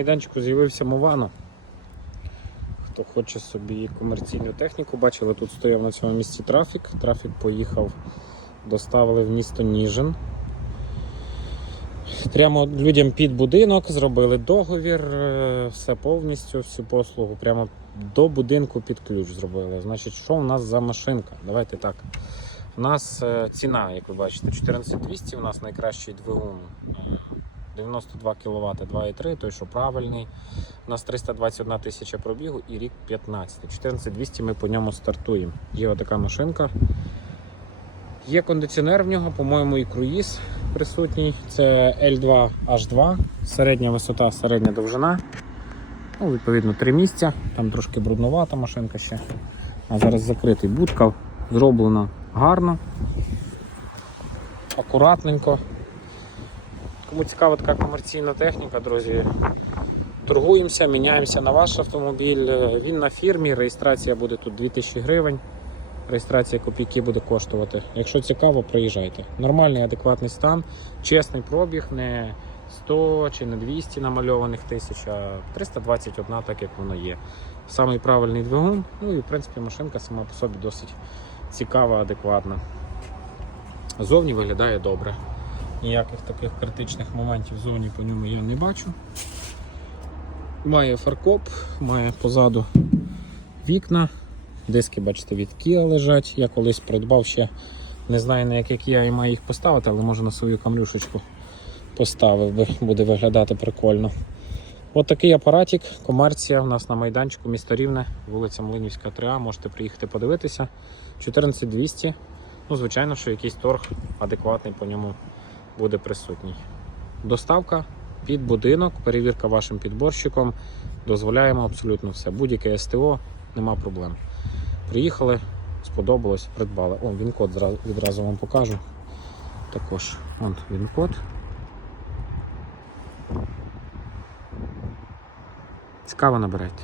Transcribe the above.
майданчику з'явився Мовано. Хто хоче собі комерційну техніку, бачили, тут стояв на цьому місці трафік. Трафік поїхав, доставили в місто Ніжин. Прямо людям під будинок зробили договір, е, все повністю, всю послугу. Прямо до будинку під ключ зробили. Значить, що у нас за машинка? Давайте так. У нас е, ціна, як ви бачите, 14200, у нас найкращий двигун. Е, 92 кВт 2,3, той, що правильний. У нас 321 тисяча пробігу і рік 15. 14200 ми по ньому стартуємо. Є отака машинка. Є кондиціонер в нього, по-моєму, і круїз присутній. Це L2 H2, середня висота, середня довжина. Ну, відповідно, три місця. Там трошки брудновата машинка ще. А зараз закритий будка. Зроблено гарно, акуратненько. Кому цікава така комерційна техніка, друзі, торгуємося, міняємося на ваш автомобіль. Він на фірмі, реєстрація буде тут 2000 гривень. Реєстрація копійки буде коштувати. Якщо цікаво, приїжджайте. Нормальний, адекватний стан, чесний пробіг, не 100 чи не 200 намальованих тисяч, а 321, так як воно є. Самий правильний двигун. Ну і в принципі машинка сама по собі досить цікава, адекватна. Зовні виглядає добре. Ніяких таких критичних моментів зовні по ньому я не бачу. Має фаркоп, має позаду вікна. Диски, бачите, від Kia лежать. Я колись придбав ще, не знаю на яких я і маю їх поставити, але може на свою камрюшечку поставив буде виглядати прикольно. От такий апаратик, комерція у нас на майданчику, місто Рівне, вулиця Млинівська, 3А. Можете приїхати подивитися. 14200. Ну, звичайно, що якийсь торг адекватний по ньому буде присутній. Доставка під будинок, перевірка вашим підборщиком. Дозволяємо абсолютно все. Будь-яке СТО, нема проблем. Приїхали, сподобалось, придбали. О, він-код відразу вам покажу. Також Вон він-код. Цікаво набирайте.